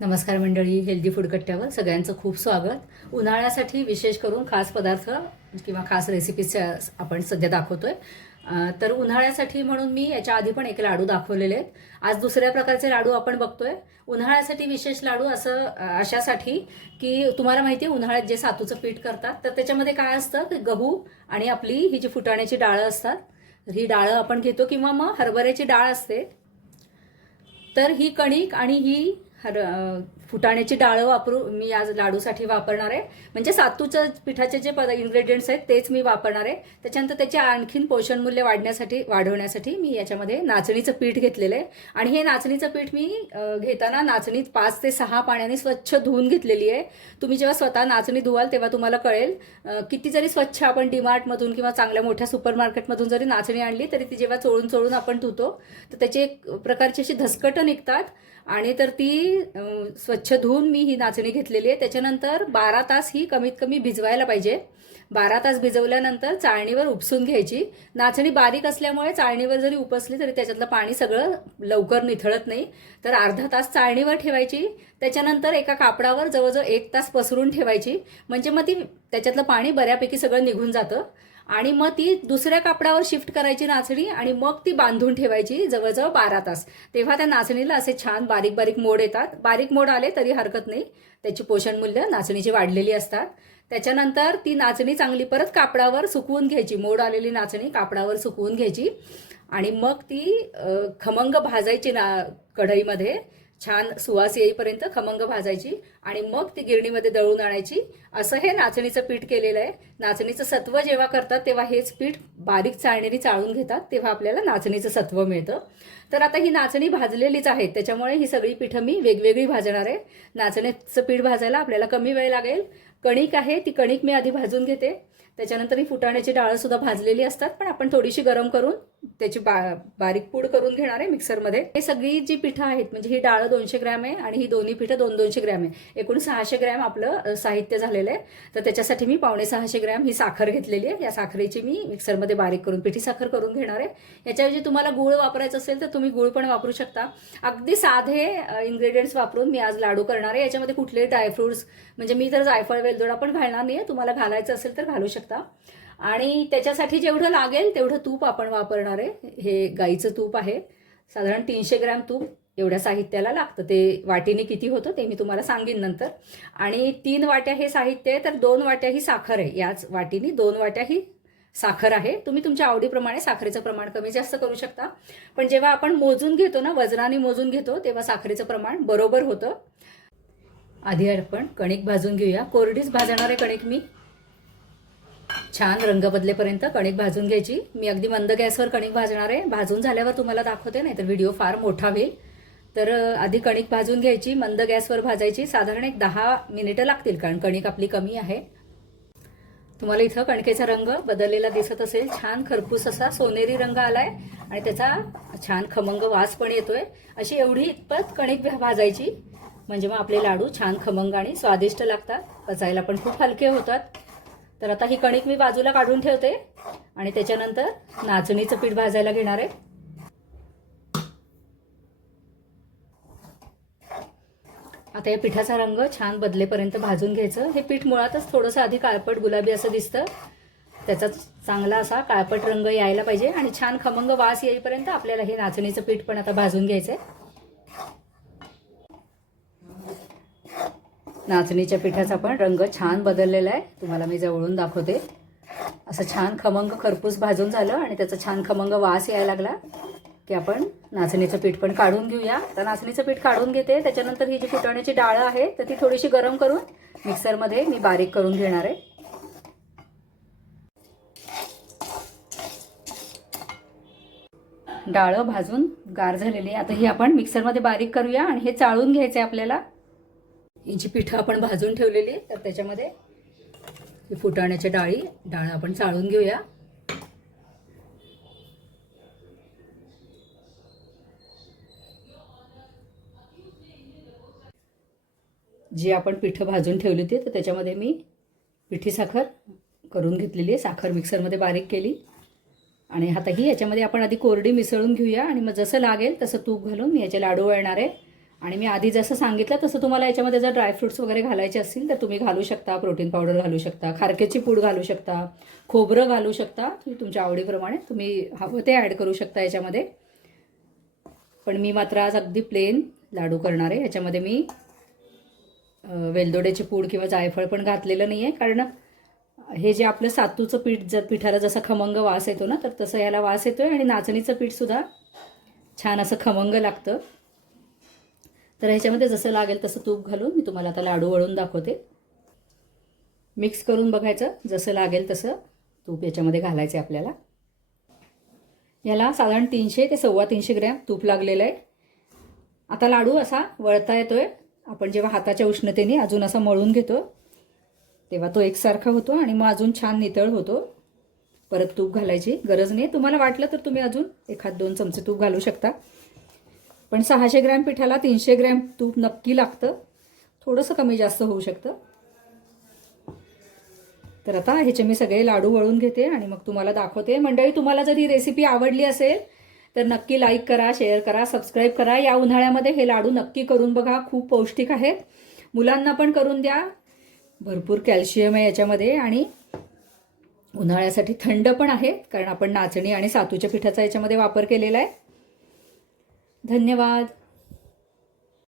नमस्कार मंडळी healthy food कट्ट्यावर सगळ्यांचं खूप स्वागत. उन्हाळ्यासाठी विशेष करून खास पदार्थ किंवा खास रेसिपीज आपण सध्या दाखवतोय. तर उन्हाळ्यासाठी म्हणून मी याच्या आधी पण एक लाडू दाखवलेले आहेत. आज दुसऱ्या प्रकारचे लाडू आपण बघतोय. उन्हाळ्यासाठी विशेष लाडू असं अशासाठी की तुम्हाला माहिती आहे उन्हाळ्यात जे सातूचं पीठ करतात तर त्याच्यामध्ये काय असतं की गहू आणि आपली ही जी फुटाण्याची डाळं असतात ही डाळं आपण घेतो किंवा मग हरभऱ्याची डाळ असते. तर ही कणिक आणि ही हर फुटाण्याची डाळं वापरू मी आज लाडूसाठी वापरणार आहे. म्हणजे सातूच्या पिठाचे जे पद इंग्रेडियंट्स आहेत तेच मी वापरणार आहे. त्याच्यानंतर त्याचे आणखीन पोषण मूल्य वाढण्यासाठी वाढवण्यासाठी मी याच्यामध्ये नाचणीचं पीठ घेतलेलं आहे. आणि हे नाचणीचं पीठ मी घेताना नाचणीत पाच ते सहा पाण्याने स्वच्छ धुवून घेतलेली आहे. तुम्ही जेव्हा स्वतः नाचणी धुवाल तेव्हा तुम्हाला कळेल किती जरी स्वच्छ आपण डीमार्टमधून किंवा चांगल्या मोठ्या सुपर मार्केटमधून जरी नाचणी आणली तरी ती जेव्हा चोळून चोळून आपण धुतो तर त्याची एक प्रकारची अशी धसकटं निघतात. आणि तर ती स्वच्छ धुवून मी ही नाचणी घेतलेली आहे. त्याच्यानंतर बारा तास ही कमीत कमी भिजवायला पाहिजे. बारा तास भिजवल्यानंतर चाळणीवर उपसून घ्यायची. नाचणी बारीक असल्यामुळे चाळणीवर जरी उपसली तरी त्याच्यातलं पाणी सगळं लवकर निथळत नाही. तर अर्धा तास चाळणीवर ठेवायची. त्याच्यानंतर एका कापडावर जवळजवळ एक तास पसरून ठेवायची. म्हणजे मग ती त्याच्यातलं पाणी बऱ्यापैकी सगळं निघून जातं. आणि मग ती दुसऱ्या कापडावर शिफ्ट करायची नाचणी आणि मग ती बांधून ठेवायची जवळजवळ बारा तास. तेव्हा त्या नाचणीला असे छान बारीक बारीक मोड येतात. बारीक मोड आले तरी हरकत नाही. त्याची पोषण मूल्य नाचणीची वाढलेली असतात. त्याच्यानंतर ती नाचणी चांगली परत कापडावर सुकवून घ्यायची. मोड आलेली नाचणी कापडावर सुकवून घ्यायची. आणि मग ती खमंग भाजायची ना कढईमध्ये. छान सुवास येईपर्यंत खमंग भाजायची आणि मग ती गिरणीमध्ये दळून आणायची. असं हे नाचणीचं पीठ केलेलं आहे. नाचणीचं सत्व जेव्हा करतात तेव्हा हेच पीठ बारीक चाळणीने चाळून घेतात तेव्हा आपल्याला नाचणीचं सत्व मिळतं. तर आता ही नाचणी भाजलेलीच आहे. त्याच्यामुळे ही सगळी पिठं मी वेगवेगळी भाजणार आहे. नाचणीचं पीठ भाजायला आपल्याला कमी वेळ लागेल. कणिक आहे ती कणिक मी आधी भाजून घेते. त्याच्यानंतर ही फुटाण्याची डाळंसुद्धा भाजलेली असतात पण आपण थोडीशी गरम करून त्याची बा बारीक पूड करून घेणार आहे मिक्सरमध्ये. हे सगळी जी पिठं आहेत म्हणजे ही डाळ दोनशे ग्रॅम आहे आणि ही दोन्ही पिठं दोन दोनशे ग्रॅम आहे. एकूण सहाशे ग्रॅम आपलं साहित्य झालेलं आहे. तर त्याच्यासाठी मी पावणे सहाशे ग्रॅम ही साखर घेतलेली आहे. या साखरेची मी मिक्सरमध्ये बारीक करून पिठी साखर करून घेणार आहे. याच्याऐवजी तुम्हाला गुळ वापरायचं असेल तर तुम्ही गुळ पण वापरू शकता. अगदी साधे इन्ग्रेडियंट्स वापरून मी आज लाडू करणार आहे. याच्यामध्ये कुठले ड्रायफ्रुट्स म्हणजे मी तर जायफळ वेलदोडा पण घालणार नाही आहे तुम्हाला घालायचं असेल तर घालू शकता. आणि त्याच्यासाठी जेवढं लागेल तेवढं तूप आपण वापरणार आहे. हे गाईचं तूप आहे. साधारण तीनशे ग्रॅम तूप एवढ्या साहित्याला लागतं. ते वाटीने किती होतं ते मी तुम्हाला सांगेन नंतर. आणि तीन वाट्या हे साहित्य आहे तर दोन वाट्या ही साखर आहे. याच वाटीने दोन वाट्या ही साखर आहे. तुम्ही तुमच्या आवडीप्रमाणे साखरेचं प्रमाण कमी जास्त करू शकता. पण जेव्हा आपण मोजून घेतो ना वजनाने मोजून घेतो तेव्हा साखरेचं प्रमाण बरोबर होतं. आधी आपण कणिक भाजून घेऊया. कोरडीच भाजणार आहे कणिक मी. छान रंग बदलेपर्यंत कणिक भाजून घ्यायची. मी अगदी मंद गॅसवर कणिक भाजणार आहे. भाजून झाल्यावर तुम्हाला दाखवते नाही तर व्हिडिओ फार मोठा होईल. तर आधी कणिक भाजून घ्यायची मंद गॅसवर भाजायची. साधारण एक दहा मिनिटं लागतील कारण कणिक आपली कमी आहे. तुम्हाला इथं कणकेचा रंग बदललेला दिसत असेल. छान खरपूस असा सोनेरी रंग आलाय आणि त्याचा छान खमंग वास पण येतोय. अशी एवढी इतपत कणिक भाजायची. म्हणजे मग आपले लाडू छान खमंग आणि स्वादिष्ट लागतात. पचायला पण खूप हलके होतात. तर आता ही कणिक मी बाजूला काढून ठेवते आणि त्याच्यानंतर नाचणीचं पीठ भाजायला घेणार आहे. आता या पिठाचा रंग छान बदलेपर्यंत भाजून घ्यायचं. हे पीठ मुळातच थोडंसं आधी काळपट गुलाबी असं दिसतं. त्याचा चांगला असा काळपट रंग यायला पाहिजे आणि छान खमंग वास येईपर्यंत आपल्याला हे नाचणीचं पीठ पण आता भाजून घ्यायचं आहे नाचणीच्या पिठाचा पण रंग छान बदललेला आहे. तुम्हाला मी जवळून दाखवते. असं छान खमंग खरपूस भाजून झालं आणि त्याचा छान खमंग वास यायला लागला की आपण नाचणीचं पीठ पण काढून घेऊया. तर नाचणीचं पीठ काढून घेते. त्याच्यानंतर ही जी फुटवण्याची डाळ आहे तर ती थोडीशी गरम करून मिक्सरमध्ये मी बारीक करून घेणार आहे. डाळं भाजून गार झालेली आता ही आपण मिक्सरमध्ये बारीक करूया आणि हे चाळून घ्यायचं आहे आपल्याला. ही जी पिठं आपण भाजून ठेवलेली तर त्याच्यामध्ये ही फुटाण्याच्या डाळी डाळ आपण चाळून घेऊया. जी आपण पिठं भाजून ठेवली होती तर त्याच्यामध्ये मी पिठी साखर करून घेतलेली आहे. साखर मिक्सरमध्ये बारीक केली. आणि आता ही याच्यामध्ये आपण आधी कोरडी मिसळून घेऊया. आणि मग जसं लागेल तसं तूप घालून मी याचे लाडू वळणार आहे. आणि मी आधी जसं सांगितलं तसं तुम्हाला याच्यामध्ये जर ड्रायफ्रुट्स वगैरे घालायचे असतील तर तुम्ही घालू शकता प्रोटीन पावडर घालू शकता खारकेची पूड घालू शकता खोबरं घालू शकता तुम्ही तुमच्या आवडीप्रमाणे तुम्ही हवं ते ॲड करू शकता याच्यामध्ये. पण मी मात्र आज अगदी प्लेन लाडू करणार आहे. याच्यामध्ये मी वेलदोड्याची पूड किंवा जायफळ पण घातलेलं नाही आहे कारण हे जे आपलं सातूचं पीठ जर पिठाला जसा खमंग वास येतो ना तर तसं याला वास येतो आहे आणि नाचणीचं पीठसुद्धा छान असं खमंग लागतं. तर ह्याच्यामध्ये जसं लागेल तसं तूप घालून मी तुम्हाला आता लाडू वळून दाखवते. मिक्स करून बघायचं जसं लागेल तसं तूप याच्यामध्ये घालायचं आहे आपल्याला. याला साधारण तीनशे ते सव्वा तीनशे ग्रॅम तूप लागलेलं आहे. आता लाडू असा वळता येतोय. आपण जेव्हा हाताच्या उष्णतेने अजून असा मळून घेतो तेव्हा तो एकसारखा होतो आणि मग अजून छान नितळ होतो. परत तूप घालायची गरज नाही. तुम्हाला वाटलं तर तुम्ही अजून एखाद दोन चमचे तूप घालू शकता. पण सहाशे ग्रॅम पिठाला तीनशे ग्रॅम तूप नक्की लागतं. थोडंसं कमी जास्त होऊ शकतं. तर आता ह्याचे मी सगळे लाडू वळून घेते आणि मग तुम्हाला दाखवते. मंडळी तुम्हाला जर ही रेसिपी आवडली असेल तर नक्की लाईक करा शेअर करा सबस्क्राईब करा. या उन्हाळ्यामध्ये हे लाडू नक्की करून बघा. खूप पौष्टिक आहेत. मुलांना पण करून द्या. भरपूर कॅल्शियम आहे याच्यामध्ये आणि उन्हाळ्यासाठी थंड पण आहे कारण आपण नाचणी आणि सातूच्या पिठाचा याच्यामध्ये वापर केलेला आहे. धन्यवाद.